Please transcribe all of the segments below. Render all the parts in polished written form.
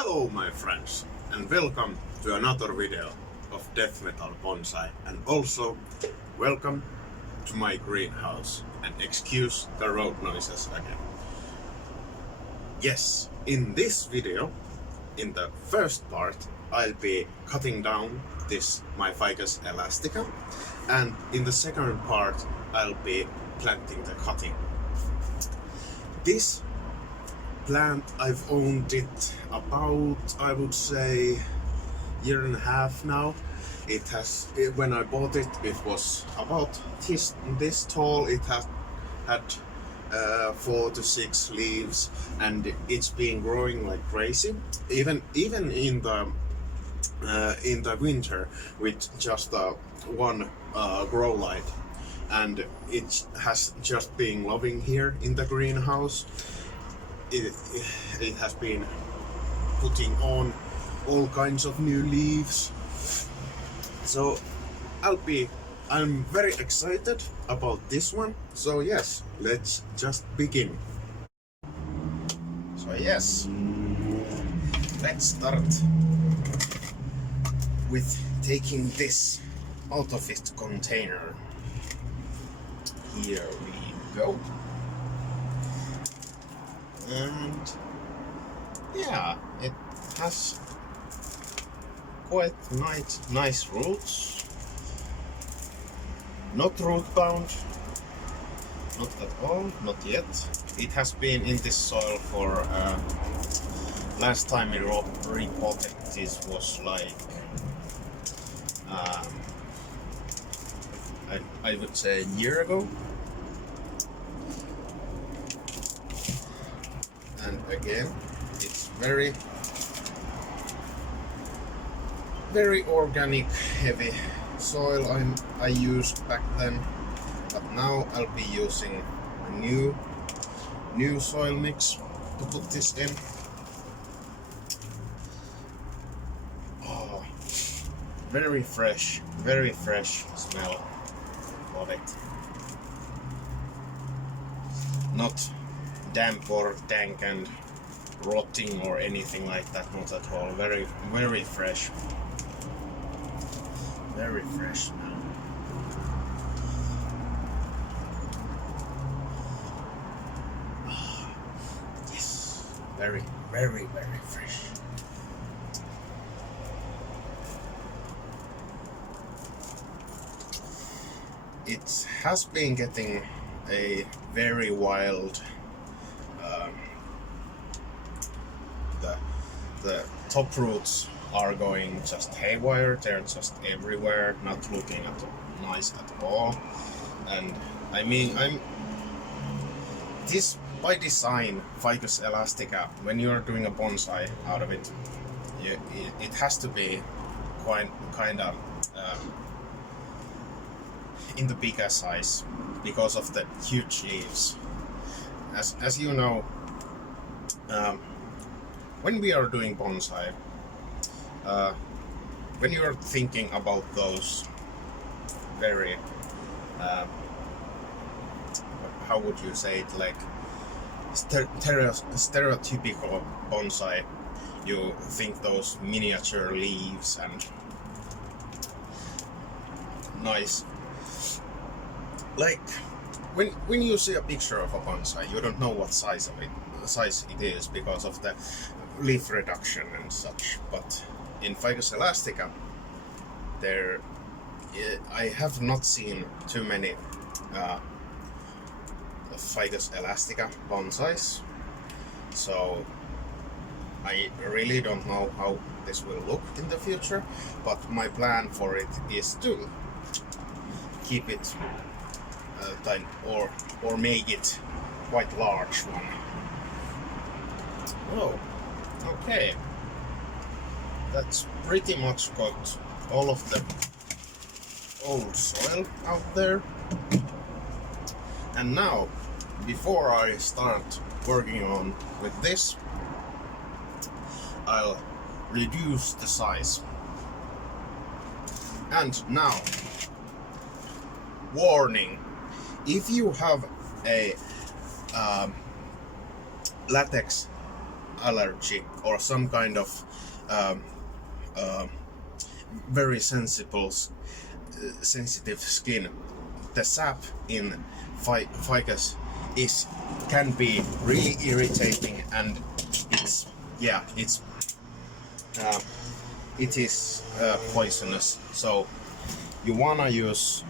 Hello my friends, and welcome to another video of DeathMetalBonsai, and also welcome to my greenhouse, and excuse the road noises again. Yes, in this video, in the first part, I'll be cutting down this my Ficus Elastica, and in the second part I'll be planting the cutting. This plant, I've owned it about, I would say, year and a half now. When I bought it, it was about this tall. It had 4 to 6 leaves, and it's been growing like crazy. Even in the winter with just one grow light, and it has just been loving here in the greenhouse. It has been putting on all kinds of new leaves, so I'm very excited about this one. So yes, let's just begin. So yes, let's start with taking this out of its container. Here we go. And yeah, it has quite nice roots. Not root bound, not at all, not yet. It has been in this soil for last time we repotted this was like I would say a year ago. And again, it's very organic, heavy soil I used back then, but now I'll be using a new soil mix to put this in. Oh, very fresh smell of it. Not damp or dank and rotting or anything like that, not at all. Very fresh. Very fresh smell. Oh, yes, very fresh. It has been getting a very wild. The top roots are going just haywire. They're just everywhere, not looking nice at all. And I mean, this by design, Ficus Elastica, when you are doing a bonsai out of it, it has to be kind of in the bigger size because of the huge leaves. As you know, when we are doing bonsai, when you are thinking about those very, how would you say it, like stereotypical bonsai, you think those miniature leaves and nice. Like when you see a picture of a bonsai, you don't know what size it is because of the leaf reduction and such. But in Ficus Elastica, I have not seen too many Ficus Elastica bonsais, so I really don't know how this will look in the future. But my plan for it is to keep it tiny or make it quite large one. Oh, okay. That's pretty much got all of the old soil out there. And now, before I start working on with this, I'll reduce the size. And now, warning, if you have a latex allergy or some kind of very sensitive skin, the sap in ficus can be really irritating, and it is poisonous. So you wanna use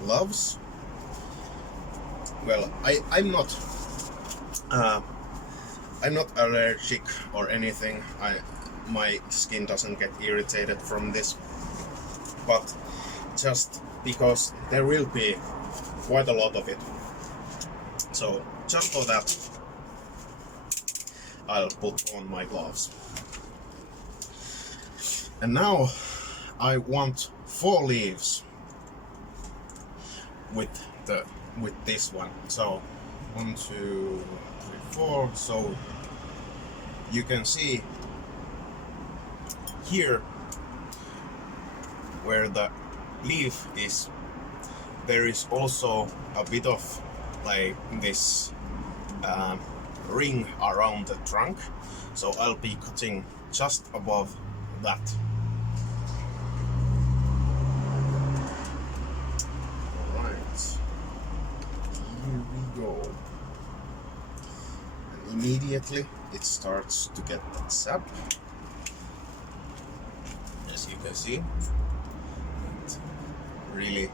gloves. Well, I'm not allergic or anything. My skin doesn't get irritated from this, but just because there will be quite a lot of it. So just for that, I'll put on my gloves. And now I want 4 leaves with this one. So 1, 2, 3, 4. So you can see here where the leaf is, there is also a bit of like this ring around the trunk. So I'll be cutting just above that. Alright, here we go. And immediately it starts to get that sap. As you can see, it's really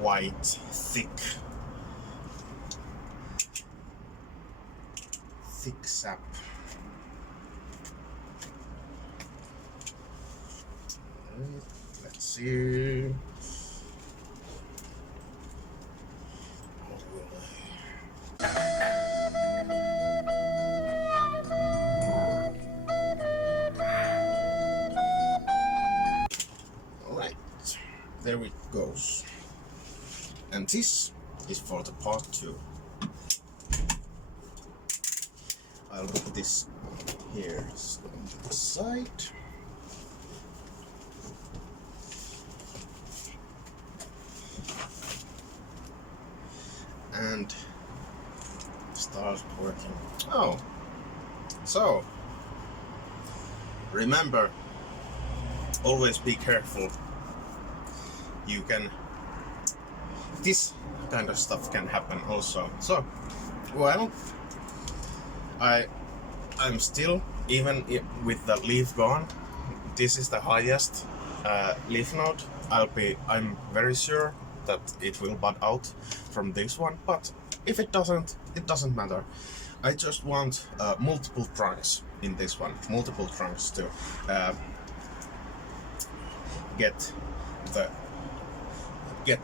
white, thick sap. Let's see. Alright, there it goes. And this is for the part 2. I'll put this here on the side. And start working. Oh, so remember, always be careful. You can, this kind of stuff can happen also. So, well, I'm still, even with the leaf gone, this is the highest leaf node. I'm very sure that it will bud out from this one, but if it doesn't, it doesn't matter. I just want multiple trunks in this one, multiple trunks to get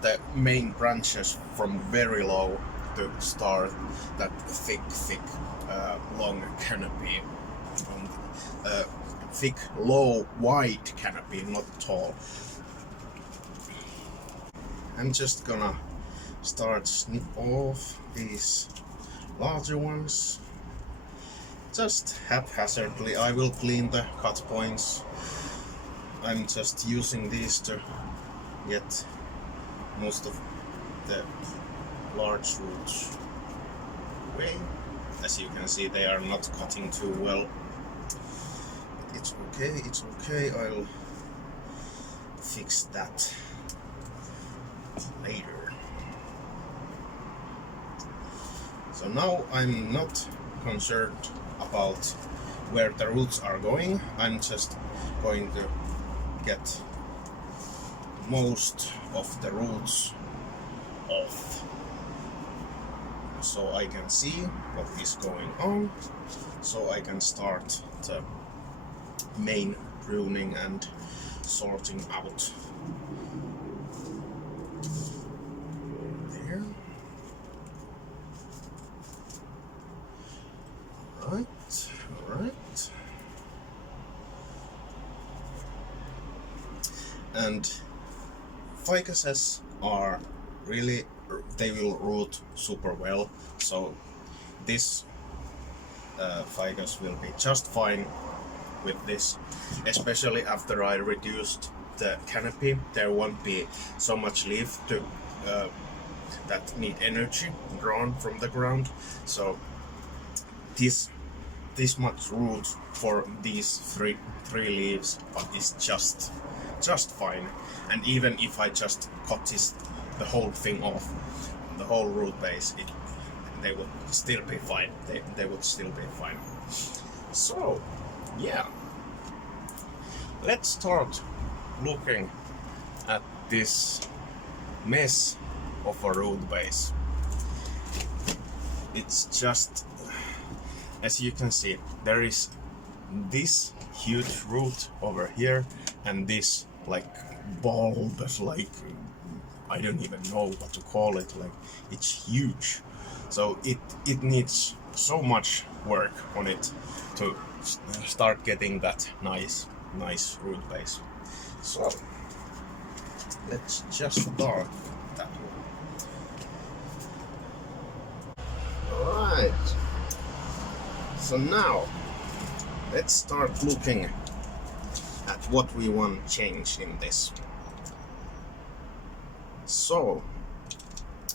the main branches from very low to start that thick long canopy, thick low wide canopy, not tall. I'm just gonna start snip off these larger ones, just haphazardly. I will clean the cut points. I'm just using these to get most of the large roots away. As you can see, they are not cutting too well, but it's okay, I'll fix that later. So now I'm not concerned about where the roots are going. I'm just going to get most of the roots off, so I can see what is going on, so I can start the main pruning and sorting out. There. Alright. And ficuses are really, they will root super well, so this ficus will be just fine with this, especially after I reduced the canopy. There won't be so much leaf to that need energy drawn from the ground, so this this much root for these three leaves, but it's just fine. And even if I just cut the whole thing off, the whole root base, they would still be fine. They would still be fine. So yeah, let's start looking at this mess of a root base. It's just, as you can see, there is this huge root over here and this like bulb, like I don't even know what to call it, like it's huge. So it needs so much work on it to start getting that nice root base. So let's just start that one. Alright, so now let's start looking at what we want to change in this. So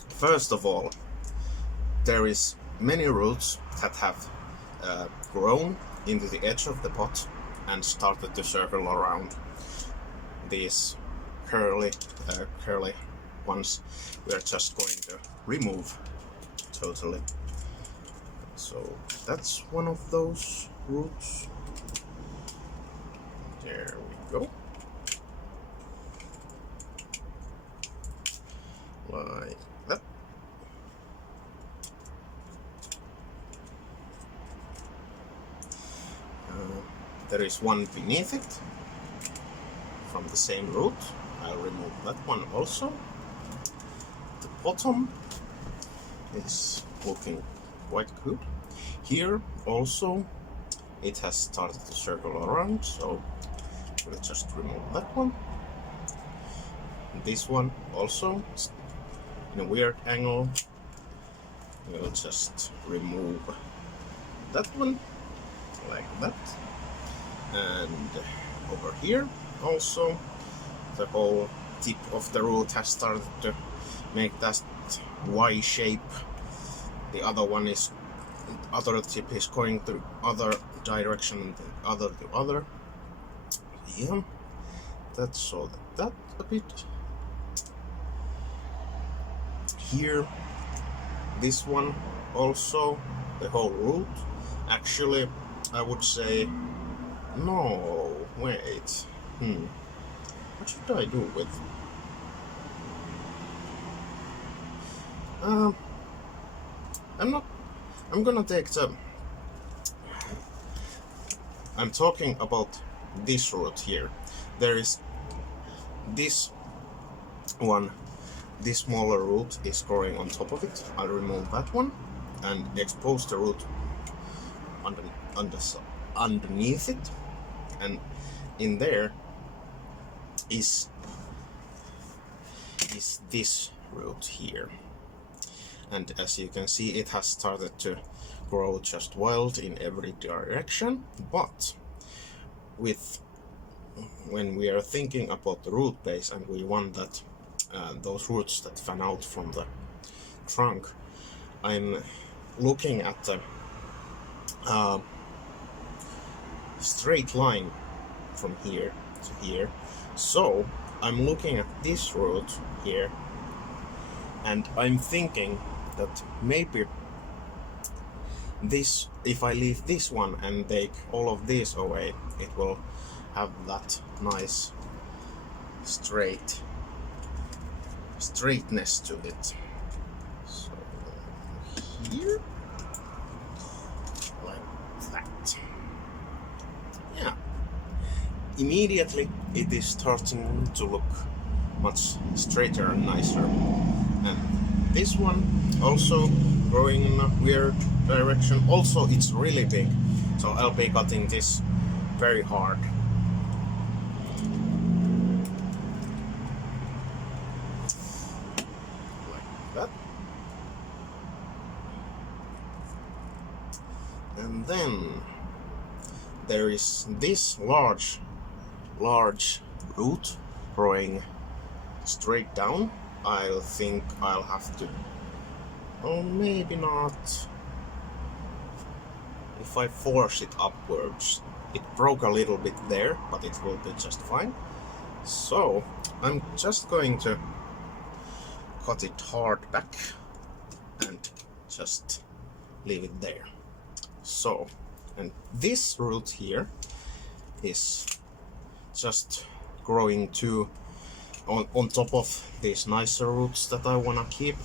first of all, there is many roots that have grown into the edge of the pot and started to circle around. These curly ones we are just going to remove totally. So that's one of those roots. There we go. Like that. There is one beneath it from the same root. I'll remove that one also. The bottom is looking quite good. Here also it has started to circle around, so we'll just remove that one. This one also in a weird angle. We'll just remove that one like that. And over here also the whole tip of the root has started to make that Y shape. The other tip is going to other direction and the other to other. Yeah, that's so that a bit. Here, this one also, the whole root. Actually, I would say, no, wait. What should I do with? I'm gonna take I'm talking about this root here. There is this one, this smaller root is growing on top of it. I'll remove that one and expose the root underneath it, and in there is this root here. And as you can see, it has started to grow just wild in every direction. But when we are thinking about the root base and we want that those roots that fan out from the trunk, I'm looking at the straight line from here to here. So I'm looking at this root here, and I'm thinking that maybe this, if I leave this one and take all of this away, it will have that nice straightness to it. So here, like that. Yeah. Immediately it is starting to look much straighter and nicer. And this one also growing in a weird direction. Also, it's really big, so I'll be cutting this very hard. Like that. And then there is this large root growing straight down. I think I'll have to, or maybe not. if I force it upwards, it broke a little bit there, but it will be just fine. So I'm just going to cut it hard back and just leave it there. So, and this root here is just growing on top of these nicer roots that I wanna keep.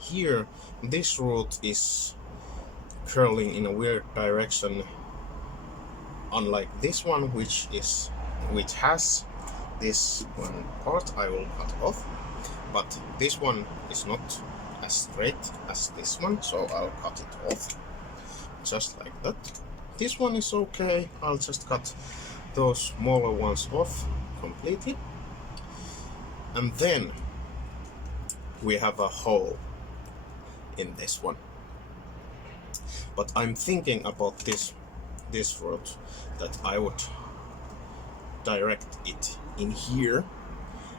Here, this root is curling in a weird direction, unlike this one, which has this one part I will cut off, but this one is not as straight as this one, so I'll cut it off just like that. This one is okay, I'll just cut those smaller ones off completely. And then we have a hole in this one. But I'm thinking about this root, that I would direct it in here,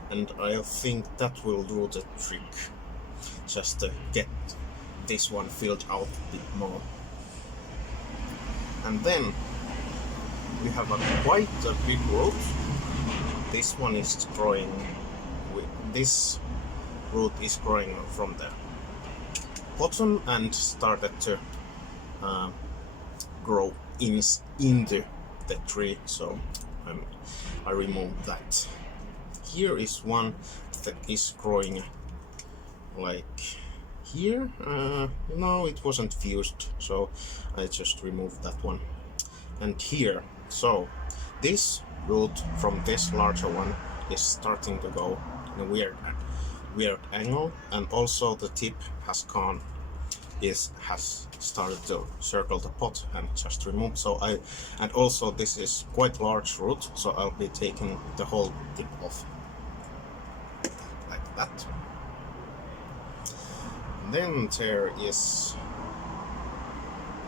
and I think that will do the trick, just to get this one filled out a bit more. And then we have quite a big root. This one is growing, this root is growing from the bottom and started to grow into the tree, so I removed that. Here is one that is growing like here. No, it wasn't fused, so I just removed that one. And here, so this root from this larger one is starting to go in a weird angle, and also the tip has started to circle the pot and just remove. So and also this is quite large root, so I'll be taking the whole tip off like that. Then there is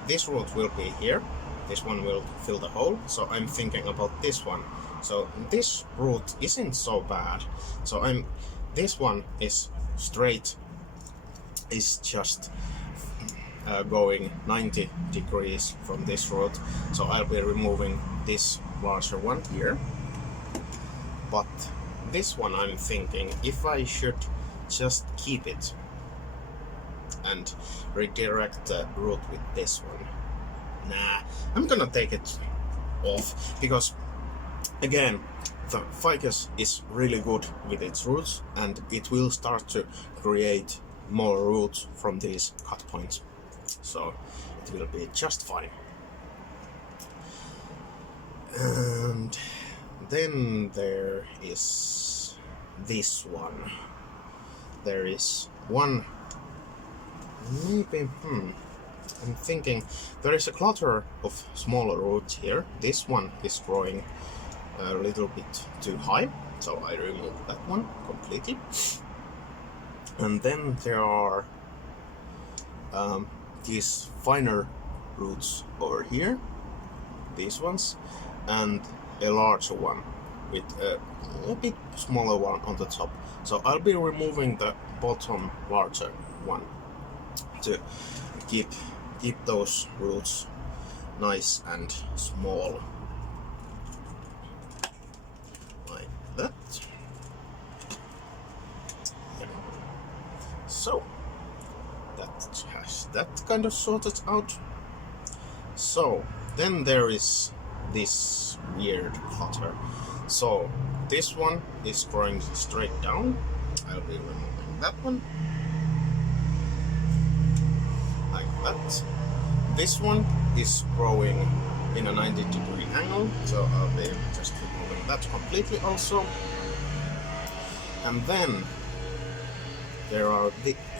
this root will be here. This one will fill the hole, so I'm thinking about this one. So this root isn't so bad. So this one is straight, is just going 90 degrees from this root. So I'll be removing this larger one here. But this one I'm thinking if I should just keep it and redirect the root with this one. Nah, I'm gonna take it off, because again, the ficus is really good with its roots, and it will start to create more roots from these cut points, so it will be just fine. And then there is this one. There is one, maybe, I'm thinking there is a clutter of smaller roots here. This one is growing a little bit too high, so I removed that one completely. And then there are these finer roots over here, these ones, and a larger one with a bit smaller one on the top. So I'll be removing the bottom larger one to keep those roots nice and small, like that. Yeah. So that has that kind of sorted out. So then there is this weird clutter. So this one is growing straight down. I'll be removing that one like that. This one is growing in a 90-degree angle, so I'll be just removing that completely also. And then there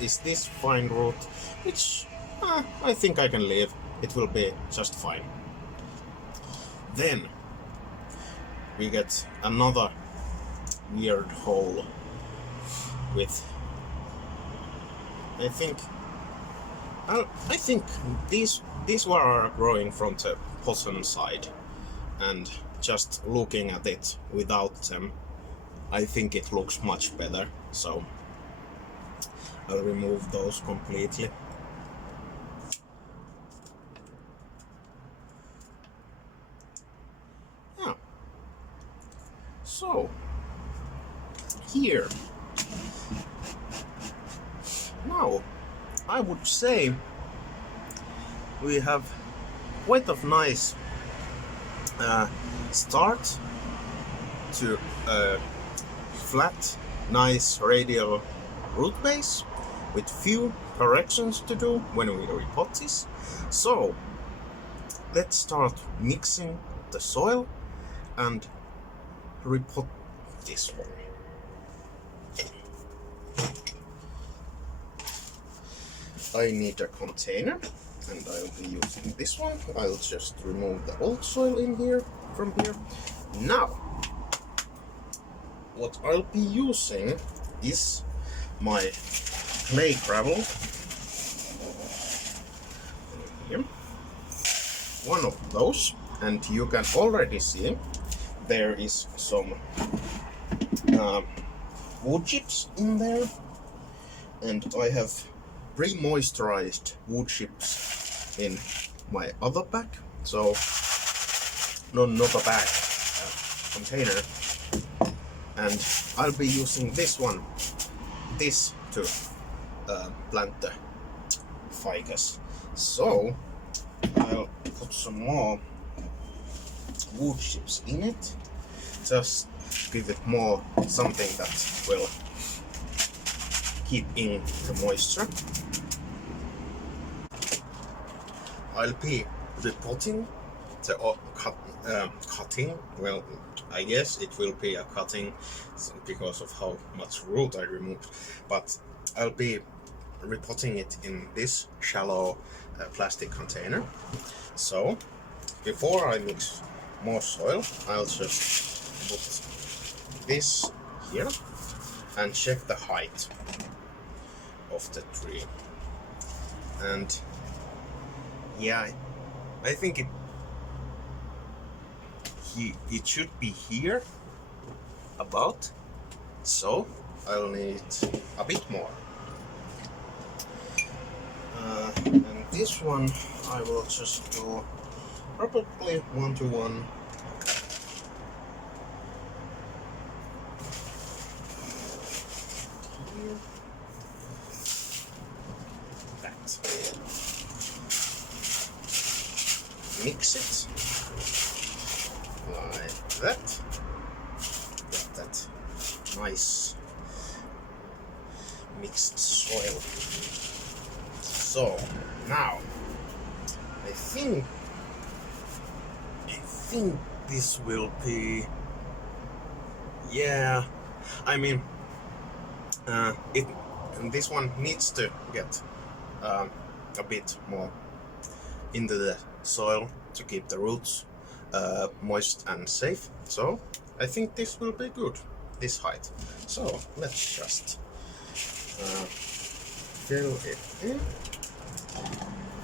is this fine root, which I think I can leave. It will be just fine. Then we get another weird hole with, I think these were growing from the bottom side, and just looking at it without them, I think it looks much better. So I'll remove those completely. Yeah. So here now I would say we have quite a nice start to a flat, nice radial root base with few corrections to do when we repot this. So let's start mixing the soil and repot this one. I need a container and I'll be using this one. I'll just remove the old soil in here from here. Now, what I'll be using is my clay gravel here. One of those, and you can already see there is some wood chips in there, and I have pre-moisturized wood chips in my other bag, so not a bag, container, and I'll be using this to plant the ficus. So I'll put some more wood chips in it, just give it more something that will keep in the moisture. I'll be repotting the cutting. Well, I guess it will be a cutting because of how much root I removed, but I'll be repotting it in this shallow plastic container. So before I mix more soil, I'll just put this here and check the height of the tree. And yeah, I think it should be here about, so I'll need a bit more. And this one I will just do probably 1 to 1. Here. That. Mix it like that. Get that nice mixed soil. So now I think this will be, yeah, I mean this one needs to get a bit more into the soil to keep the roots moist and safe. So I think this will be good, this height. So let's just fill it in.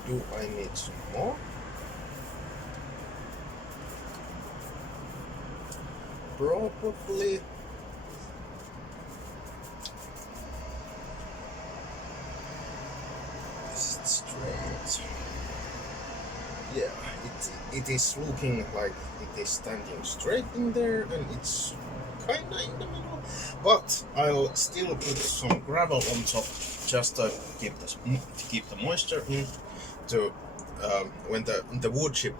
Do I need some more? Probably. Is it straight? Yeah, it is looking like it is standing straight in there, and it's kinda in the middle. But I'll still put some gravel on top just to keep the moisture in. To when the wood chip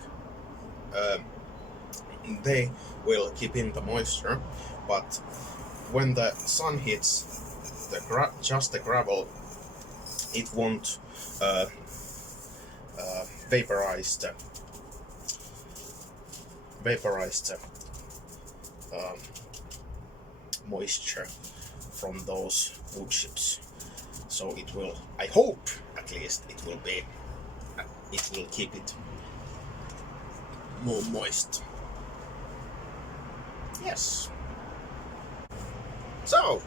they will keep in the moisture, but when the sun hits just the gravel, it won't vaporize the moisture from those wood chips. So it will, I hope at least, it will keep it more moist. Yes. So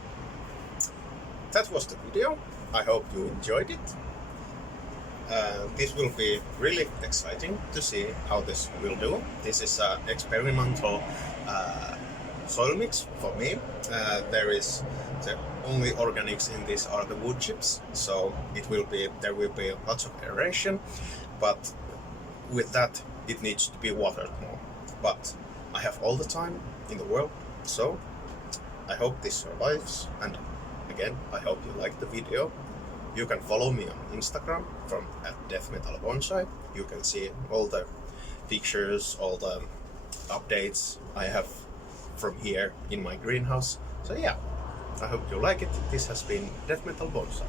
that was the video. I hope you enjoyed it. This will be really exciting to see how this will do. This is an experimental soil mix for me. There is the only organics in this are the wood chips, so there will be lots of aeration, but with that it needs to be watered more. But I have all the time in the world, so I hope this survives, and again, I hope you like the video. You can follow me on Instagram from @DeathMetalBonsai. You can see all the pictures, all the updates I have from here in my greenhouse. So yeah, I hope you like it. This has been DeathMetalBonsai.